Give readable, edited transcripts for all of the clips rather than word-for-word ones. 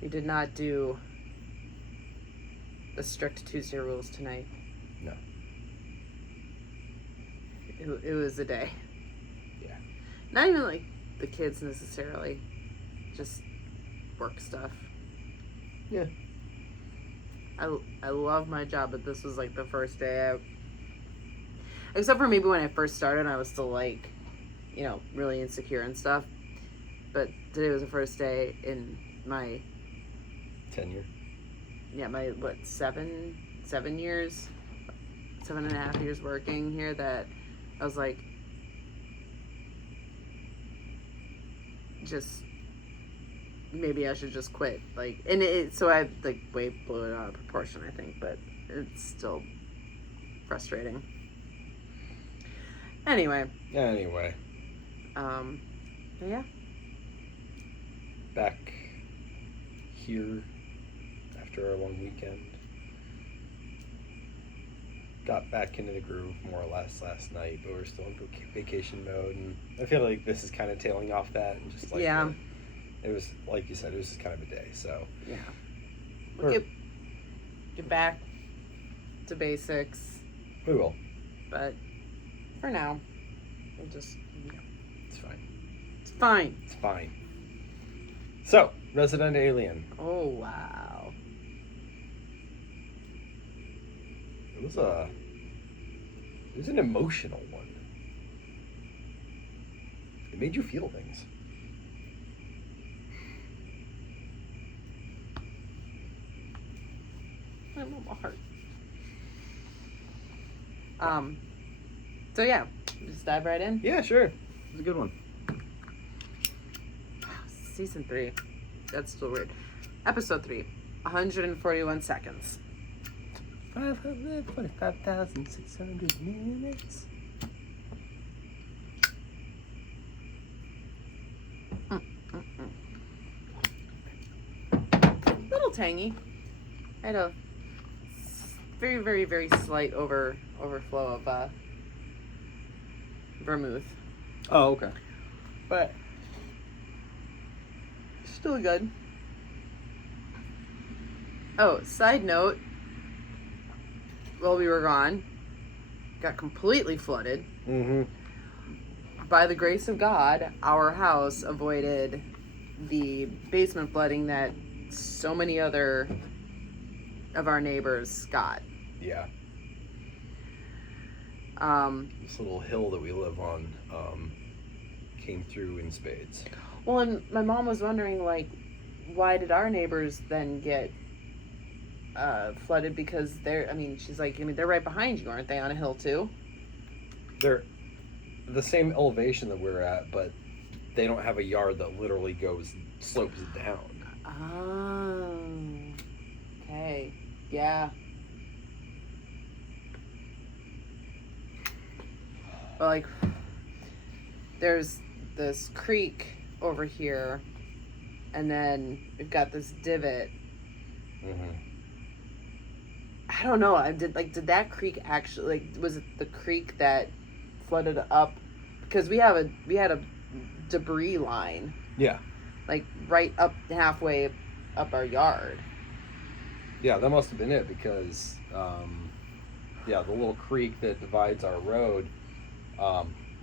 We did not do the strict Tuesday rules tonight. No. It was a day. Yeah. Not even like the kids necessarily. Just work stuff. Yeah. I love my job, but this was like the first day except for maybe when I first started, I was still like, really insecure and stuff. But today was the first day in my tenure. Yeah, my 7 years, 7.5 years working here that I was like, just maybe I should just quit. Like, and so I like way blew it out of proportion, I think, but it's still frustrating. Anyway. Yeah. Back here after our long weekend. Got back into the groove more or less last night, but we're still in vacation mode, and I feel like this is kind of tailing off that, and just like it was, like you said, it was kind of a day. So yeah, we'll get back to basics. We will, but for now, we'll just it's fine. It's fine. It's fine. So, Resident Alien. Oh wow. It was an emotional one. It made you feel things. I love my heart. So yeah, just dive right in. Yeah, sure. It was a good one. Season 3. That's still weird. Episode 3. 141 seconds. 545,600 minutes. Little tangy. I had a very, very, very slight overflow of vermouth. Oh, okay. But still good. Oh, side note. While we were gone, got completely flooded. Mm-hmm. By the grace of God, our house avoided the basement flooding that so many other of our neighbors got. Yeah. This little hill that we live on came through in spades. Well, and my mom was wondering, like, why did our neighbors then get flooded? Because she's like, they're right behind you, aren't they, on a hill too? They're the same elevation that we're at, but they don't have a yard that literally slopes down. Oh, okay, yeah. Well, like, there's this creek over here, and then we've got this divot. Mm-hmm. I don't know. Did that creek actually, like, was it the creek that flooded up? Because we had a debris line. Yeah. Like right up halfway up our yard. Yeah, that must have been it because, the little creek that divides our road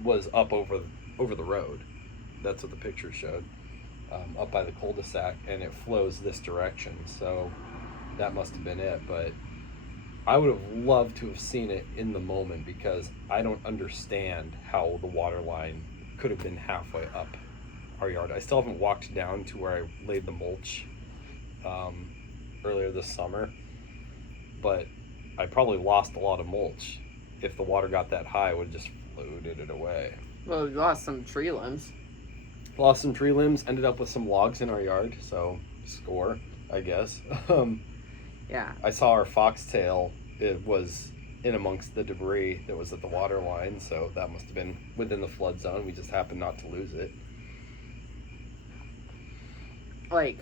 was up over the road. That's what the picture showed. Up by the cul-de-sac, and it flows this direction. So that must have been it, but I would have loved to have seen it in the moment because I don't understand how the water line could have been halfway up our yard. I still haven't walked down to where I laid the mulch earlier this summer, but I probably lost a lot of mulch. If the water got that high, I would have just floated it away. Well, we lost some tree limbs. Ended up with some logs in our yard, so score, I guess. Yeah. I saw our foxtail. It was in amongst the debris that was at the water line, so that must have been within the flood zone. We just happened not to lose it. Like,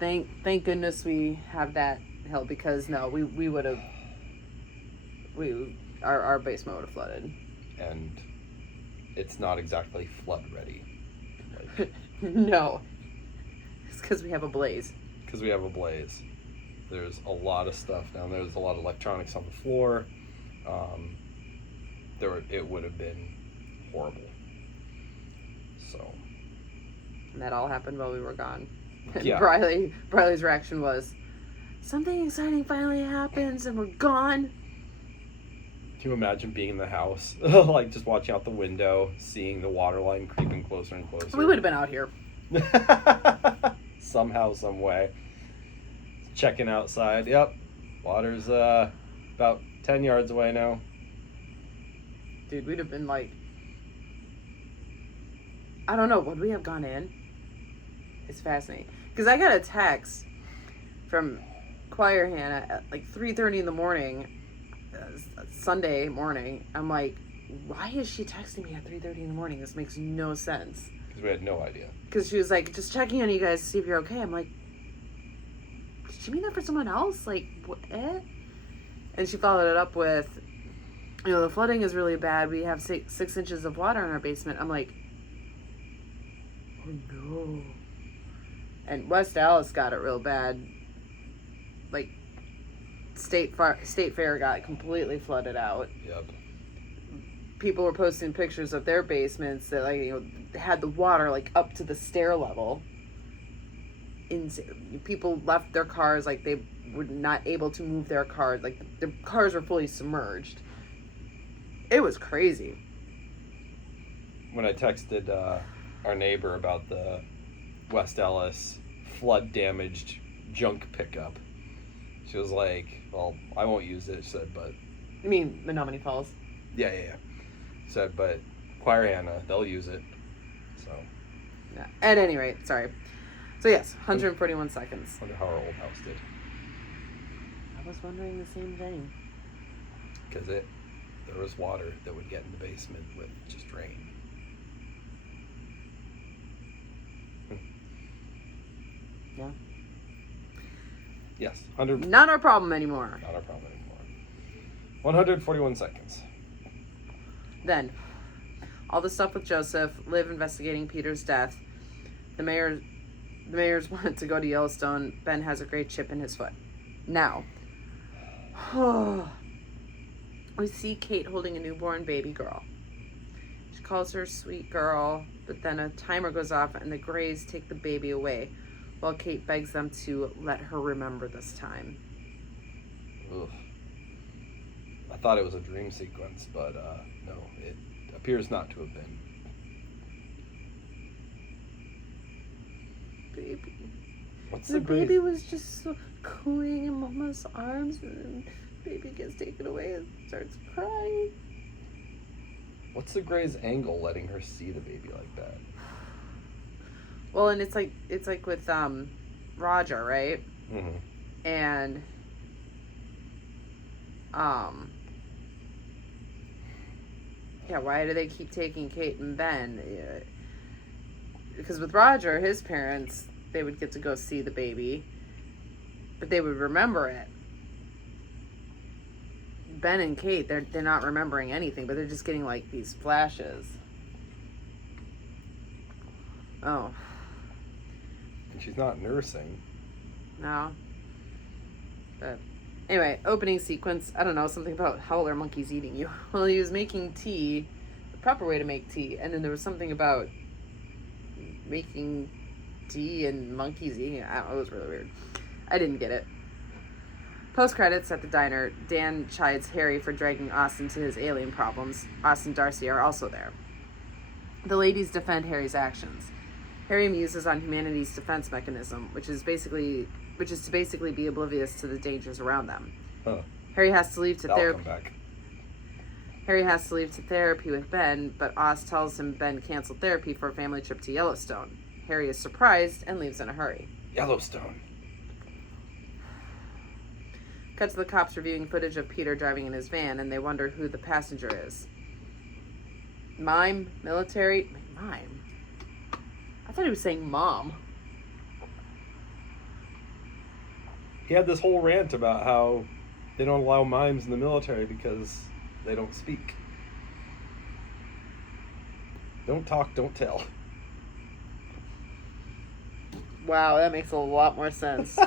thank goodness we have that hill, because no, we would have, our basement would have flooded. And it's not exactly flood ready. Like, No. It's because we have a blaze. because we have a blaze. There's a lot of stuff down there. There's a lot of electronics on the floor. It would have been horrible. So. And that all happened while we were gone. And Yeah. Briley's reaction was, something exciting finally happens and we're gone. Can you imagine being in the house, like just watching out the window, seeing the water line creeping closer and closer? We would have been out here. Somehow, some way. Checking outside. Yep. Water's about 10 yards away now. Dude, we'd have been like, I don't know, would we have gone in? It's fascinating. Because I got a text from Choir Hannah at like 3:30 in the morning, Sunday morning. I'm like, why is she texting me at 3:30 in the morning? This makes no sense. Because we had no idea. Because she was like, just checking on you guys to see if you're okay. I'm like, did she mean that for someone else? Like, what? And she followed it up with, the flooding is really bad. We have 6 inches of water in our basement. I'm like, oh no. And West Dallas got it real bad. Like, State Fair got completely flooded out. Yep. People were posting pictures of their basements that, like, had the water like up to the stair level. People left their cars, like they were not able to move their cars. Like the cars were fully submerged. It was crazy. When I texted our neighbor about the West Ellis flood damaged junk pickup, she was like, well, I won't use it, she said, but... You mean Menominee Falls? Yeah. Said, but Choir Hannah, they'll use it. So... Yeah. At any rate, sorry. So yes, 141 seconds. I wonder how our old house did. I was wondering the same thing. Because there was water that would get in the basement with just rain. Yeah. Yes, 100. Not our problem anymore. Not our problem anymore. 141 seconds. Then, all the stuff with Joseph, Liv investigating Peter's death. The mayor's wanted to go to Yellowstone. Ben has a great chip in his foot. Now, we see Kate holding a newborn baby girl. She calls her sweet girl, but then a timer goes off and the Greys take the baby away, while Kate begs them to let her remember this time. Ugh. I thought it was a dream sequence, but no, it appears not to have been. Baby. What's The baby was just so cooing in Mama's arms, and then baby gets taken away and starts crying. What's the Grey's angle letting her see the baby like that? Well, and it's like with Roger, right? Mm-hmm. And yeah, why do they keep taking Kate and Ben? Because with Roger, his parents, they would get to go see the baby, but they would remember it. Ben and Kate, they're not remembering anything, but they're just getting like these flashes. Oh. And she's not nursing. No. But anyway, opening sequence. I don't know, something about how are monkeys eating you? Well, he was making tea, the proper way to make tea, and then there was something about making tea and monkeys eating it. I don't know, it was really weird. I didn't get it. Post credits at the diner, Dan chides Harry for dragging Austin to his alien problems. Austin and Darcy are also there. The ladies defend Harry's actions. Harry muses on humanity's defense mechanism, which is to basically be oblivious to the dangers around them. Huh. Harry has to leave to therapy. Come back. Harry has to leave to therapy with Ben, but Oz tells him Ben canceled therapy for a family trip to Yellowstone. Harry is surprised and leaves in a hurry. Yellowstone. Cut to the cops reviewing footage of Peter driving in his van, and they wonder who the passenger is. Mime? Military? Mime? I thought he was saying mom. He had this whole rant about how they don't allow mimes in the military because they don't speak. Don't talk, don't tell. Wow, that makes a lot more sense.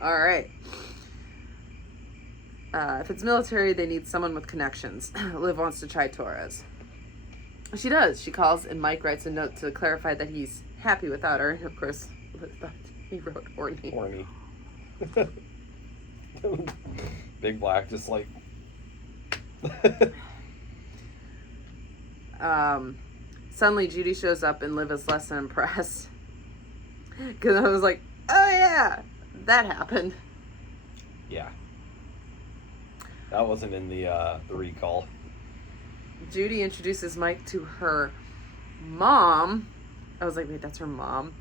All right. If it's military, they need someone with connections. Liv wants to try Torres. She does. She calls, and Mike writes a note to clarify that he's happy without her. And of course, Liv thought he wrote horny. Horny. Big Black just like... Suddenly, Judy shows up, and Liv is less than impressed. Because I was like, oh yeah, that happened. Yeah. That wasn't in the recall. Judy introduces Mike to her mom. I was like, wait, that's her mom?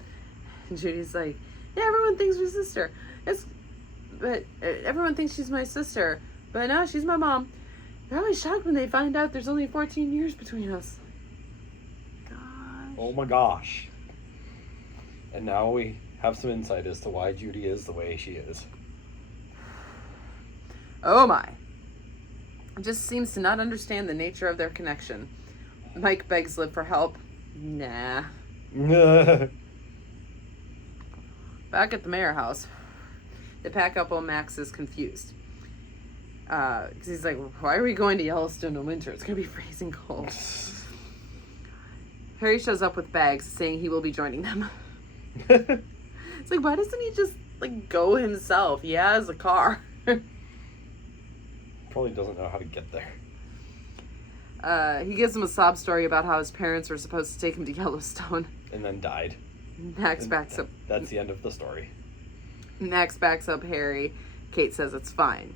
And Judy's like, yeah, everyone thinks your sister. Everyone thinks she's my sister. But no, she's my mom. They're always shocked when they find out there's only 14 years between us. Gosh. Oh my gosh. And now we have some insight as to why Judy is the way she is. Oh my. Just seems to not understand the nature of their connection. Mike begs Liv for help. Nah. Back at the Mayer house, they pack up while Max is confused. Because he's like, why are we going to Yellowstone in winter? It's going to be freezing cold. Harry shows up with bags, saying he will be joining them. It's like, why doesn't he just, like, go himself? He has a car. Probably doesn't know how to get there. He gives him a sob story about how his parents were supposed to take him to Yellowstone. And then died. Max backs up. That's the end of the story. Max backs up Harry. Kate says it's fine.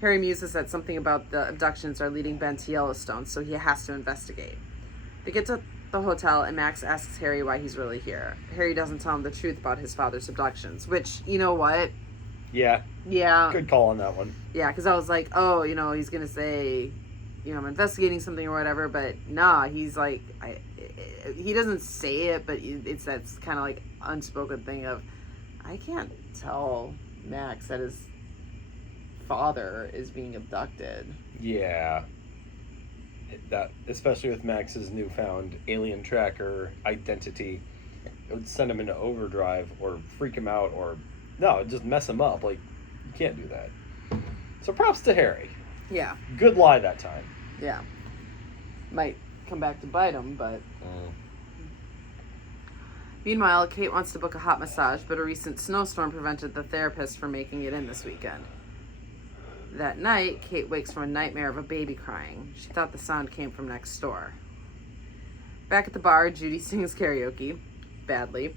Harry muses that something about the abductions are leading Ben to Yellowstone, so he has to investigate. They get to the hotel, and Max asks Harry why he's really here. Harry doesn't tell him the truth about his father's abductions, which, you know what? Yeah. Yeah. Good call on that one. Yeah, because I was like, oh, he's going to say, I'm investigating something or whatever, but nah, he's like, he doesn't say it, but that's kind of like unspoken thing of, I can't tell Max that his father is being abducted. Yeah. That, especially with Max's newfound alien tracker identity, it would send him into overdrive or freak him out or, no, just mess him up. Like, you can't do that. So props to Harry. Yeah. Good lie that time. Yeah. Might come back to bite him, but... Meanwhile, Kate wants to book a hot massage, but a recent snowstorm prevented the therapist from making it in this weekend. That night, Kate wakes from a nightmare of a baby crying. She thought the sound came from next door. Back at the bar, Judy sings karaoke. Badly.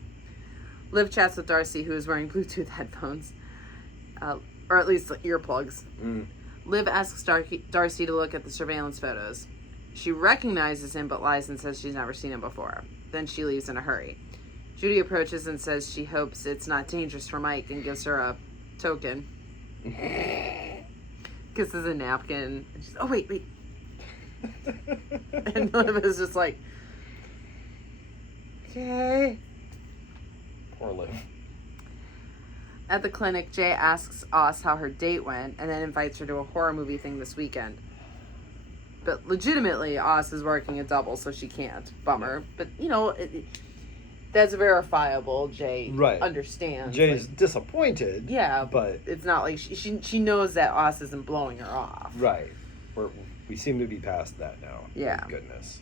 Liv chats with Darcy, who is wearing Bluetooth headphones. Or at least earplugs. Liv asks Darcy to look at the surveillance photos. She recognizes him, but lies and says she's never seen him before. Then she leaves in a hurry. Judy approaches and says she hopes it's not dangerous for Mike and gives her a token. Kisses a napkin. And she's, oh, wait. And Liv is just like, okay. Poor Liv. At the clinic, Jay asks Oz how her date went and then invites her to a horror movie thing this weekend. But legitimately, Oz is working a double, so she can't. Bummer. But, that's verifiable. Jay understands. Jay's disappointed. Yeah, but it's not like she knows that Oz isn't blowing her off. Right. We seem to be past that now. Yeah. Thank goodness.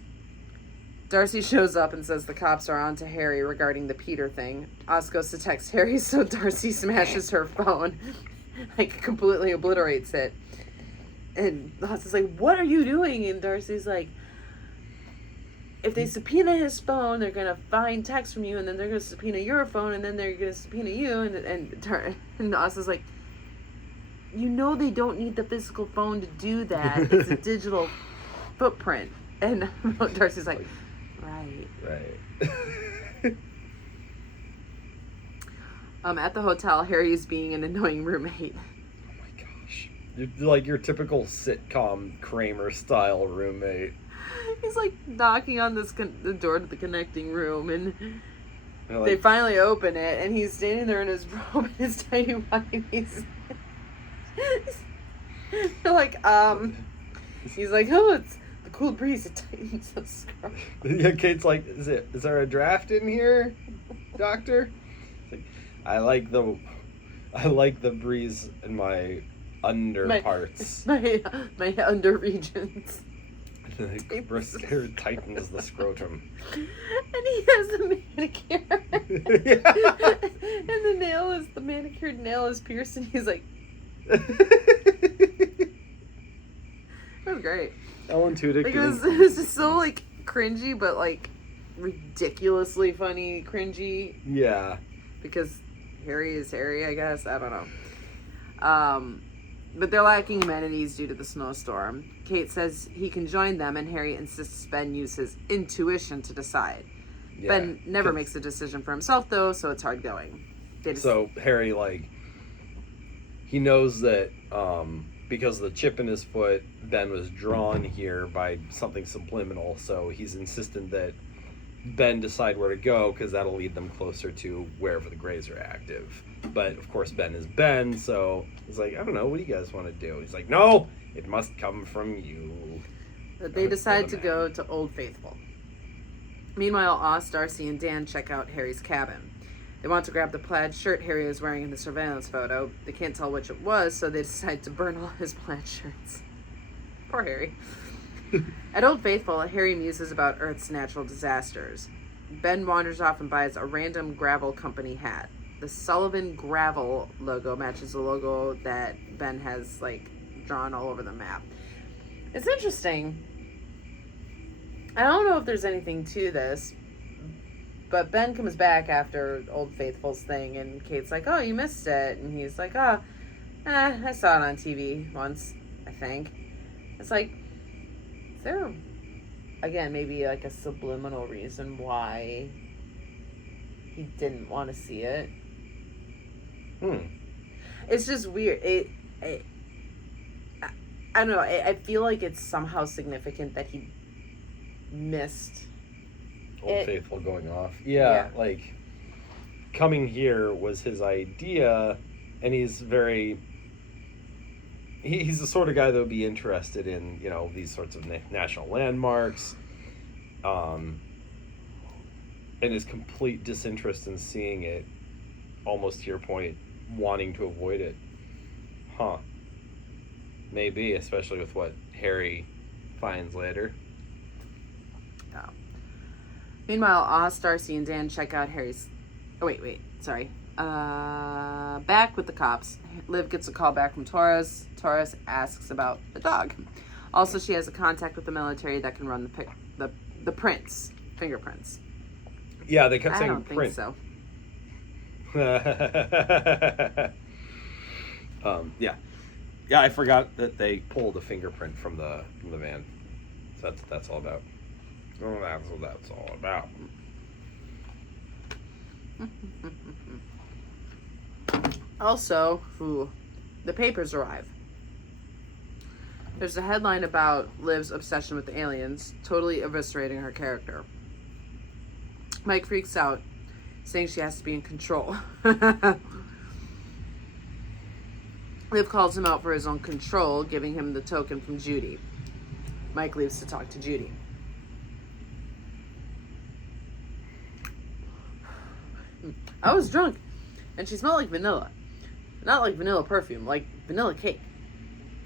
Darcy shows up and says the cops are on to Harry regarding the Peter thing. Oz goes to text Harry, so Darcy smashes her phone. Completely obliterates it. And Oz is like, what are you doing? And Darcy's like, if they subpoena his phone, they're going to find texts from you, and then they're going to subpoena your phone, and then they're going to subpoena you. And Oz is like, they don't need the physical phone to do that. It's a digital footprint. And Darcy's like, right. At the hotel, Harry is being an annoying roommate. Oh my gosh. You're like your typical sitcom Kramer style roommate. He's like knocking on the door to the connecting room, and they finally open it, and he's standing there in his robe and his tiny whities. They're like, He's like, oh, it's the cool breeze. It tightens the scrotum. Yeah, Kate's like, is there a draft in here, doctor? It's like, I like the breeze in my under parts. My under regions. Brisker tightens the scrotum. And he has a manicure. Yeah. And the manicured nail is pierced, and he's like, that was great. Alan Tudyk. Like, it was just so, like, cringy, but, like, ridiculously funny cringy. Yeah. Because Harry is Harry, I guess. I don't know. But they're lacking amenities due to the snowstorm. Kate says he can join them, and Harry insists Ben use his intuition to decide. Yeah, Ben never makes a decision for himself, though, so it's hard going. So Harry, like, he knows that because of the chip in his foot, Ben was drawn here by something subliminal, so he's insistent that Ben decide where to go, because that'll lead them closer to wherever the Greys are active. But, of course, Ben is Ben, so he's like, I don't know, what do you guys want to do? He's like, no, it must come from you. But they decide to go to Old Faithful. Meanwhile, Oz, Darcy, and Dan check out Harry's cabin. They want to grab the plaid shirt Harry was wearing in the surveillance photo. They can't tell which it was, so they decide to burn all his plaid shirts. Poor Harry. At Old Faithful, Harry muses about Earth's natural disasters. Ben wanders off and buys a random gravel company hat. The Sullivan Gravel logo matches the logo that Ben has, like, drawn all over the map. It's interesting. I don't know if there's anything to this, but Ben comes back after Old Faithful's thing, and Kate's like, oh, you missed it. And he's like, I saw it on TV once, I think. It's like, is there, again, maybe like a subliminal reason why he didn't want to see it? It's just weird. I don't know. I feel like it's somehow significant that he missed Old Faithful going off. Yeah, like, coming here was his idea, and he's the sort of guy that would be interested in, you know, these sorts of national landmarks, and his complete disinterest in seeing it, almost to your point, wanting to avoid it. Maybe, especially with what Harry finds later. Oh. Meanwhile, Oz, Darcy, and Dan check out Harry's... Oh, wait, sorry. Back with the cops. Liv gets a call back from Torres. Torres asks about the dog. Also, she has a contact with the military that can run the prints, fingerprints. Yeah, they kept saying I don't print. think so. Yeah, I forgot that they pulled a fingerprint from the van. So that's all about. Oh, that's what that's all about. Also, the papers arrive. There's a headline about Liv's obsession with the aliens, totally eviscerating her character. Mike freaks out, saying she has to be in control. Liv calls him out for his own control, giving him the token from Judy. Mike leaves to talk to Judy. I was drunk, and she smelled like vanilla. Not like vanilla perfume, like vanilla cake.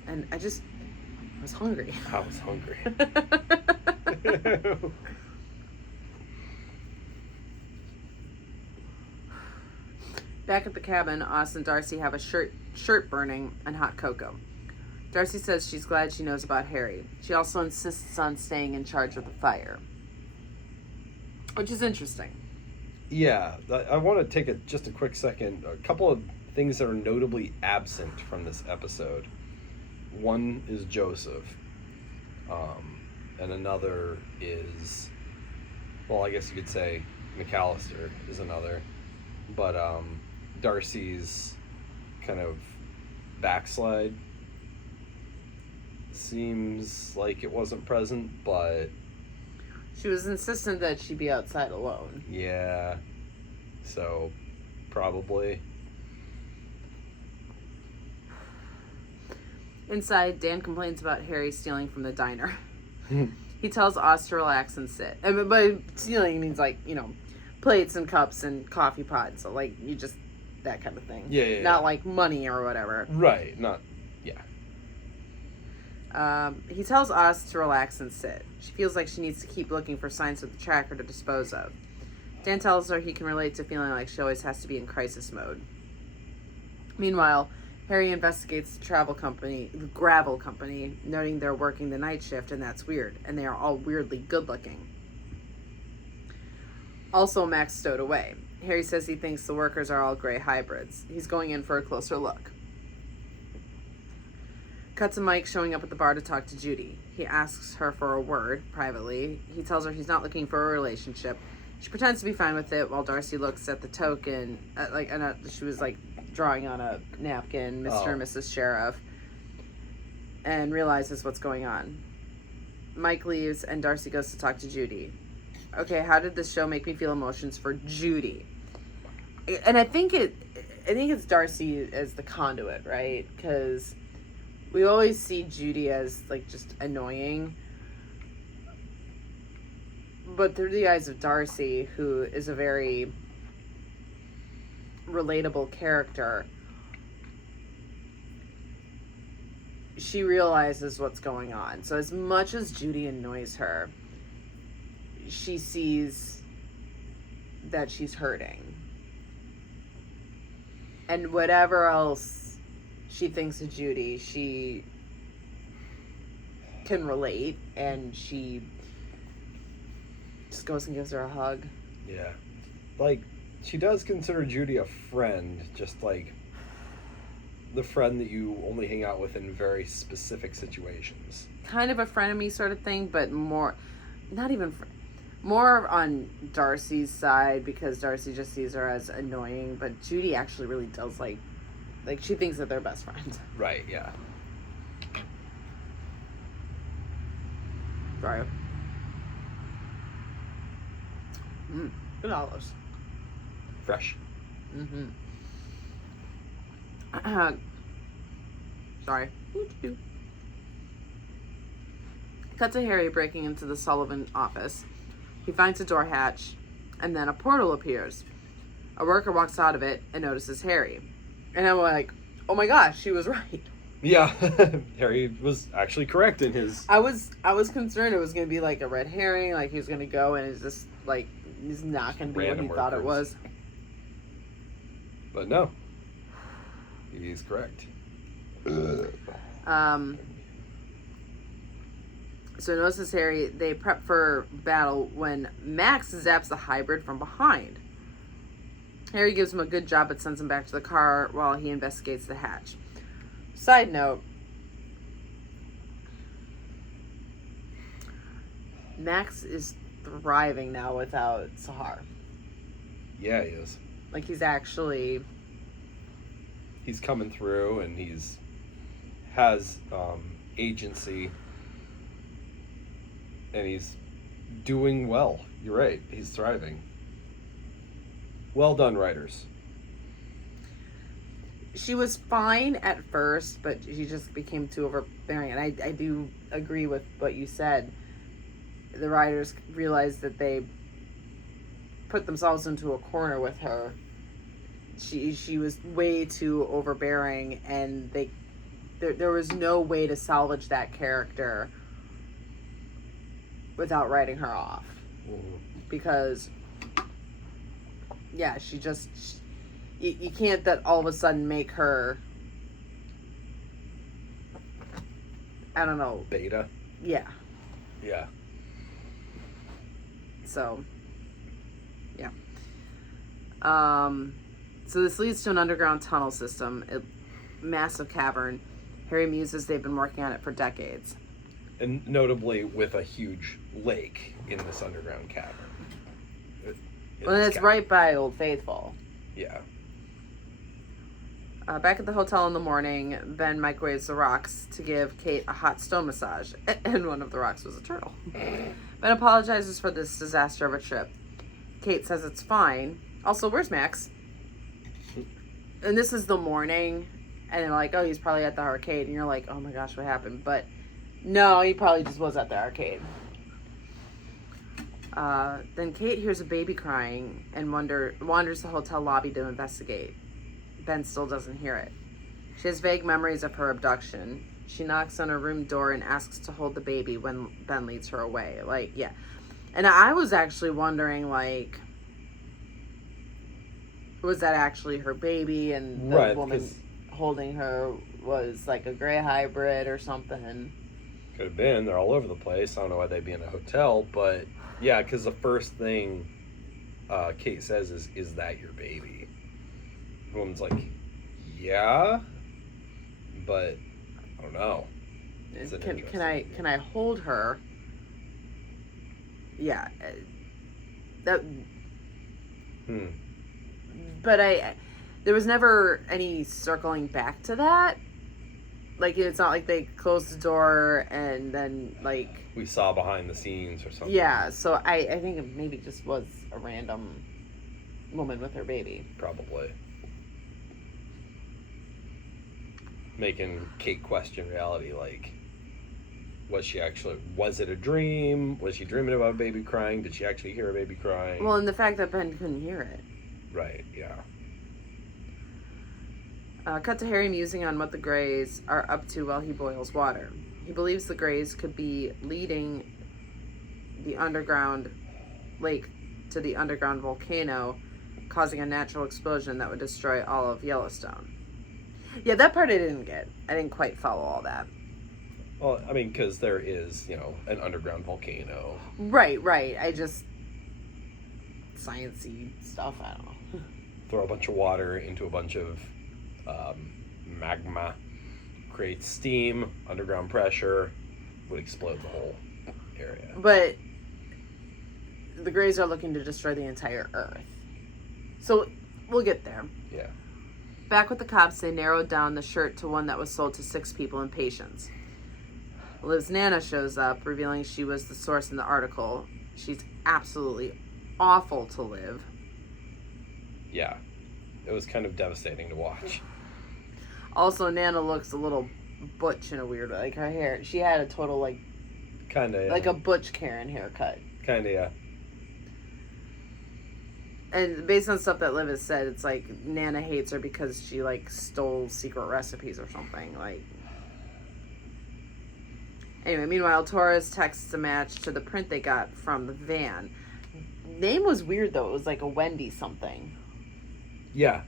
And I was hungry. I was hungry. Back at the cabin, Oz and Darcy have a shirt burning and hot cocoa. Darcy says she's glad she knows about Harry. She also insists on staying in charge of the fire, which is interesting. Yeah, I want to take just a quick second. A couple of things that are notably absent from this episode. One is Joseph, and another is, well, I guess you could say McAllister is another, but Darcy's kind of backslide seems like it wasn't present, but she was insistent that she be outside alone. Yeah, so probably. Inside, Dan complains about Harry stealing from the diner. He tells Oz to relax and sit. And by stealing, he means, like, you know, plates and cups and coffee pots. So, like, you just, that kind of thing. Yeah. Not, like, money or whatever. Right, not, yeah. He tells Oz to relax and sit. She feels like she needs to keep looking for signs of the tracker to dispose of. Dan tells her he can relate to feeling like she always has to be in crisis mode. Meanwhile, Harry investigates the gravel company, noting they're working the night shift, and that's weird, and they are all weirdly good-looking. Also, Max stowed away. Harry says he thinks the workers are all gray hybrids. He's going in for a closer look. Cut to Mike showing up at the bar to talk to Judy. He asks her for a word, privately. He tells her he's not looking for a relationship. She pretends to be fine with it, while Darcy looks at the token, she was, like, drawing on a napkin, Mr. and Mrs. Sheriff, and realizes what's going on. Mike leaves, and Darcy goes to talk to Judy. Okay, how did this show make me feel emotions for Judy? And I think it's Darcy as the conduit, right? Because we always see Judy as, like, just annoying. But through the eyes of Darcy, who is a very relatable character, she realizes what's going on. So as much as Judy annoys her, she sees that she's hurting. And whatever else she thinks of Judy, she can relate, and she just goes and gives her a hug. Yeah. Like, she does consider Judy a friend, just like the friend that you only hang out with in very specific situations. Kind of a frenemy sort of thing, but more, more on Darcy's side, because Darcy just sees her as annoying, but Judy actually really does like she thinks that they're best friends. Right, yeah. Right. Good olives. Fresh. Sorry. Cut to Harry breaking into the Sullivan office. He finds a door hatch, and then a portal appears. A worker walks out of it and notices Harry. And I'm like, oh my gosh, she was right. Yeah, Harry was actually correct in his... I was concerned it was going to be like a red herring, like he was going to go and it's just like, he's not going to be what he thought it was. But no, he's correct. So notices Harry, they prep for battle when Max zaps the hybrid from behind. Harry gives him a good job but sends him back to the car while he investigates the hatch. Side note, Max is thriving now without Sahar. Yeah, he is. Like, he's coming through, and has agency, and he's doing well. You're right. He's thriving. Well done, writers. She was fine at first, but she just became too overbearing. And I do agree with what you said. The writers realized that they put themselves into a corner with her. She was way too overbearing, and there was no way to salvage that character without writing her off. Because, yeah, you can't that all of a sudden make her, I don't know. Beta? Yeah. Yeah. So, yeah. So this leads to an underground tunnel system, a massive cavern. Harry muses they've been working on it for decades. And notably with a huge lake in this underground cavern. Well, it's right by Old Faithful. Yeah. Back at the hotel in the morning, Ben microwaves the rocks to give Kate a hot stone massage, and one of the rocks was a turtle. Ben apologizes for this disaster of a trip. Kate says it's fine. Also, where's Max? And this is the morning, And they're like, oh, he's probably at the arcade. And you're like, oh my gosh, what happened? But no, he probably just was at the arcade. Then Kate hears a baby crying and wanders the hotel lobby to investigate. Ben still doesn't hear it. She has vague memories of her abduction. She knocks on her room door and asks to hold the baby when Ben leads her away. Like, yeah. And I was actually wondering, like, was that actually her baby? And the woman holding her was like a gray hybrid or something. Could have been. They're all over the place. I don't know why they'd be in a hotel, but yeah, because the first thing Kate says is that your baby? The woman's like, yeah, but I don't know. Can I hold her? Yeah. That. But there was never any circling back to that. Like, it's not like they closed the door and then, like... we saw behind the scenes or something. Yeah, so I think it maybe just was a random woman with her baby. Probably. Making Kate question reality, like, was it a dream? Was she dreaming about a baby crying? Did she actually hear a baby crying? Well, and the fact that Ben couldn't hear it. Right, yeah. Cut to Harry musing on what the Greys are up to while he boils water. He believes the Greys could be leading the underground lake to the underground volcano, causing a natural explosion that would destroy all of Yellowstone. Yeah, that part I didn't get. I didn't quite follow all that. Well, I mean, because there is, an underground volcano. Right. I just... sciencey stuff, I don't know. Throw a bunch of water into a bunch of magma, creates steam, underground pressure, would explode the whole area. But the Greys are looking to destroy the entire Earth. So we'll get there. Yeah. Back with the cops, they narrowed down the shirt to one that was sold to 6 people in Patience. Liv's Nana shows up, revealing she was the source in the article. She's absolutely awful to Liv. Yeah. It was kind of devastating to watch. Also, Nana looks a little butch in a weird way. Like, her hair, she had a total, like... Kinda, yeah. Like a Butch Karen haircut. Kinda, yeah. And based on stuff that Liv has said, it's like Nana hates her because she, like, stole secret recipes or something. Like... Anyway, meanwhile, Torres texts a match to the print they got from the van. Name was weird, though. It was like a Wendy something. Yeah.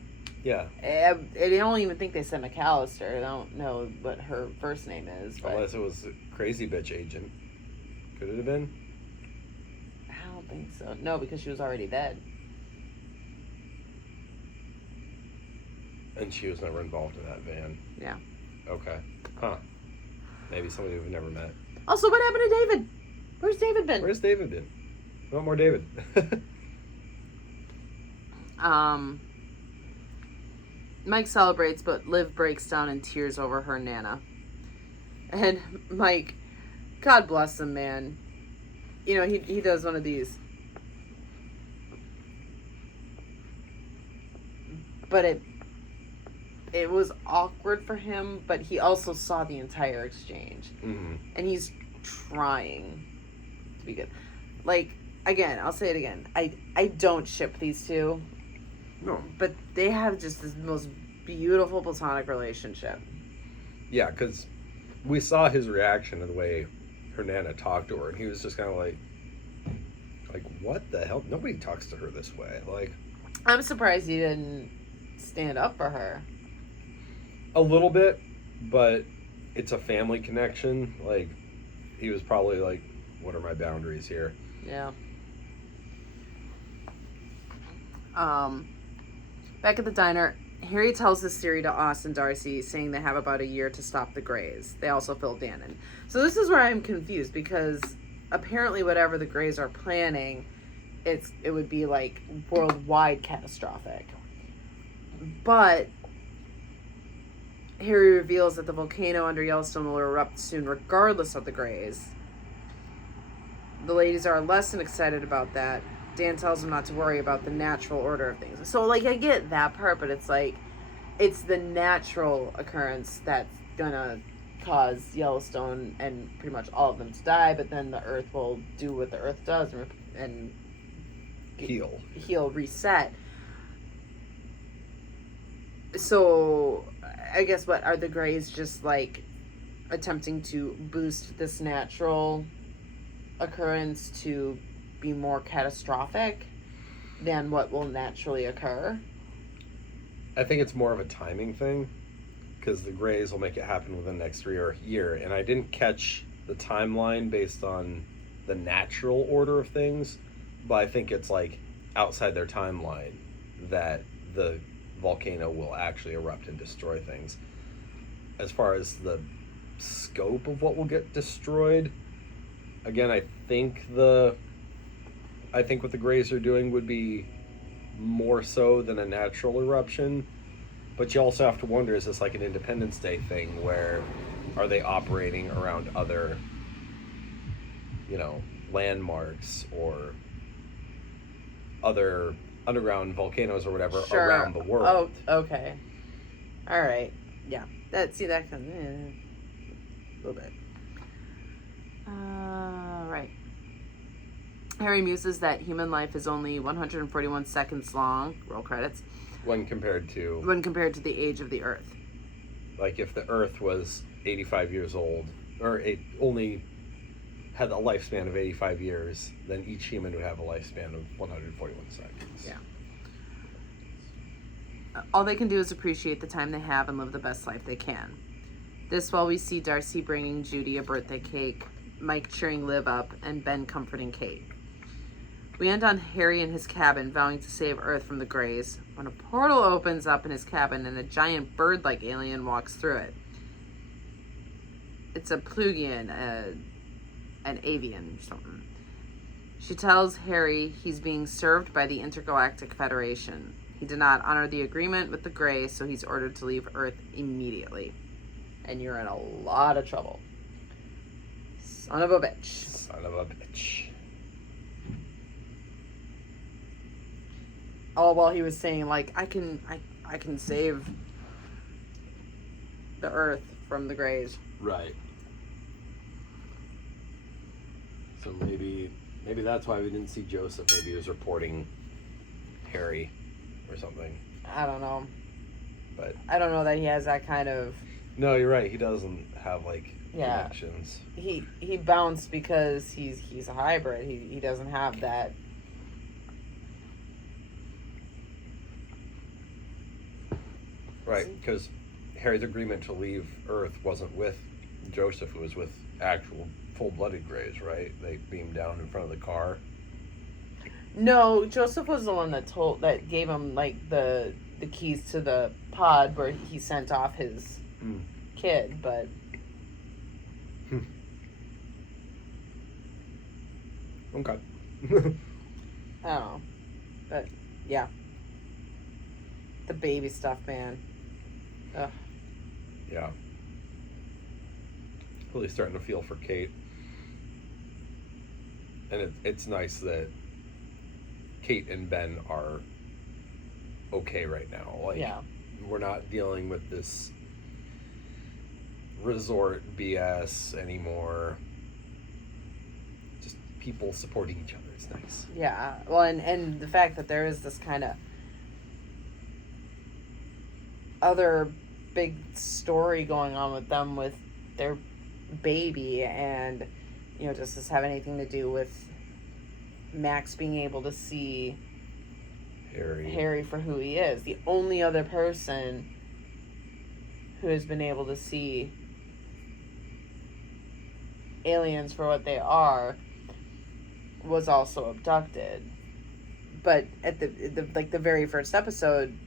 I don't even think they said McAllister. I don't know what her first name is. But unless it was a crazy bitch agent. Could it have been? I don't think so. No, because she was already dead. And she was never involved in that van. Yeah. Okay. Huh. Maybe somebody we've never met. Also, what happened to David? Where's David been? We want more David. Mike celebrates, but Liv breaks down in tears over her Nana. And Mike, God bless him, man. He does one of these. But it was awkward for him, but he also saw the entire exchange. Mm-hmm. And he's trying to be good. Like, again, I'll say it again. I don't ship these two. No. But they have just this most beautiful platonic relationship. Yeah, because we saw his reaction to the way her Nana talked to her, and he was just kind of like, what the hell? Nobody talks to her this way. Like, I'm surprised he didn't stand up for her. A little bit, but it's a family connection. Like, he was probably like, what are my boundaries here? Yeah. Back at the diner, Harry tells this theory to Austin Darcy, saying they have about a year to stop the Greys. They also fill Dan in. So this is where I'm confused, because apparently whatever the Greys are planning, it would be like worldwide catastrophic. But Harry reveals that the volcano under Yellowstone will erupt soon regardless of the Greys. The ladies are less than excited about that. Dan tells them not to worry about the natural order of things. So, like, I get that part, but it's like, it's the natural occurrence that's gonna cause Yellowstone and pretty much all of them to die, but then the Earth will do what the Earth does and Heal, reset. So, I guess what are the Greys just like attempting to boost this natural occurrence to be more catastrophic than what will naturally occur? I think it's more of a timing thing, because the Greys will make it happen within the next 3 or year, and I didn't catch the timeline based on the natural order of things, but I think it's like outside their timeline that the volcano will actually erupt and destroy things. As far as the scope of what will get destroyed, again, I think what the Greys are doing would be more so than a natural eruption. But you also have to wonder, is this like an Independence Day thing where are they operating around other, landmarks or other underground volcanoes or whatever around the world? Oh, okay. All right. Yeah. That can a little bit. Right. Harry muses that human life is only 141 seconds long. Roll credits. When compared to the age of the Earth. Like if the Earth was 85 years old, or it only had a lifespan of 85 years, then each human would have a lifespan of 141 seconds. Yeah. All they can do is appreciate the time they have and live the best life they can. This while we see Darcy bringing Judy a birthday cake, Mike cheering Liv up, and Ben comforting Kate. We end on Harry in his cabin vowing to save Earth from the Greys when a portal opens up in his cabin and a giant bird-like alien walks through it. It's a Plugian, an avian or something. She tells Harry he's being served by the Intergalactic Federation. He did not honor the agreement with the Greys, so he's ordered to leave Earth immediately. And you're in a lot of trouble. Son of a bitch. Son of a bitch. All while he was saying, like, I can save the Earth from the Greys. Right. So maybe that's why we didn't see Joseph. Maybe he was reporting Harry or something. I don't know. But I don't know that he has that kind of... No, you're right. He doesn't have, connections. He bounced because he's a hybrid. He doesn't have that... Right, because Harry's agreement to leave Earth wasn't with Joseph. It was with actual full-blooded Greys, right? They beamed down in front of the car. No, Joseph was the one that gave him the keys to the pod where he sent off his kid, but Okay. I don't know. But yeah. The baby stuff, man. Ugh. Yeah. Really starting to feel for Kate. And it's nice that Kate and Ben are okay right now. We're not dealing with this resort BS anymore. Just people supporting each other is nice. Yeah. Well, and the fact that there is this kind of other big story going on with them with their baby, and does this have anything to do with Max being able to see Harry for who he is? The only other person who has been able to see aliens for what they are was also abducted. But at the very first episode,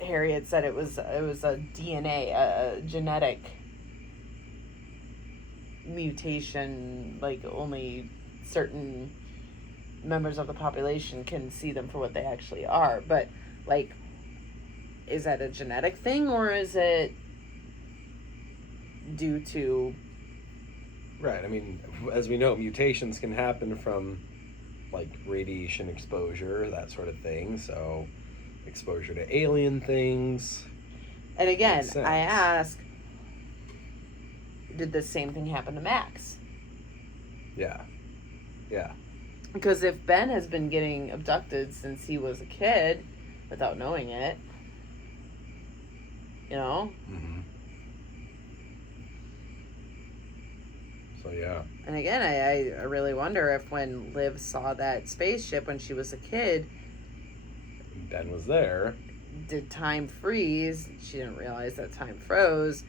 Harry had said it was a DNA, a genetic mutation, only certain members of the population can see them for what they actually are. But is that a genetic thing, or is it due to... Right, I mean, as we know, mutations can happen from radiation exposure, that sort of thing. So exposure to alien things. And again, Makes sense. I ask, did the same thing happen to Max? Yeah. Yeah. Because if Ben has been getting abducted since he was a kid without knowing it, you know? Mm-hmm. So, yeah. And again, I really wonder if when Liv saw that spaceship when she was a kid, Ben was there. did time freeze? She didn't realize that time froze.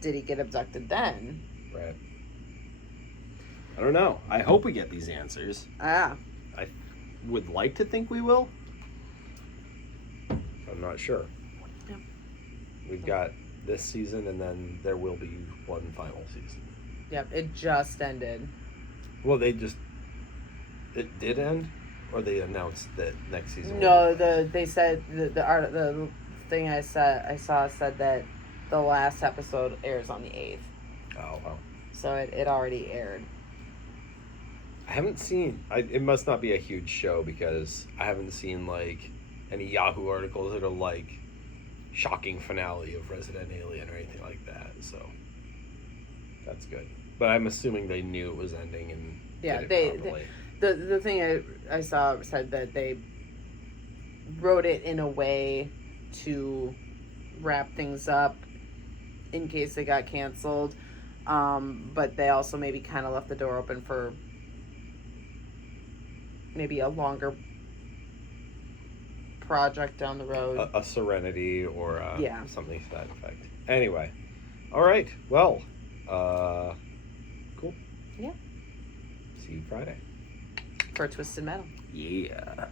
Did he get abducted then? Right. I don't know. I hope we get these answers. Ah. I would like to think we will. I'm not sure. Yeah. We've got this season, and then there will be one final season. Yep, it just ended. Well, it did end, or they announced that next season. No, they said the thing I saw said that the last episode airs on the 8th. Oh wow. So it already aired. I haven't seen. It must not be a huge show because I haven't seen like any Yahoo articles that are like shocking finale of Resident Alien or anything like that. So that's good. But I'm assuming they knew it was ending and Yeah, did it properly. the thing I saw said that they wrote it in a way to wrap things up in case they got canceled. But they also maybe kind of left the door open for maybe a longer project down the road. A Serenity or Yeah. something to that effect. Anyway, all right. Well, cool. Yeah. See you Friday. For Twisted Metal. Yeah.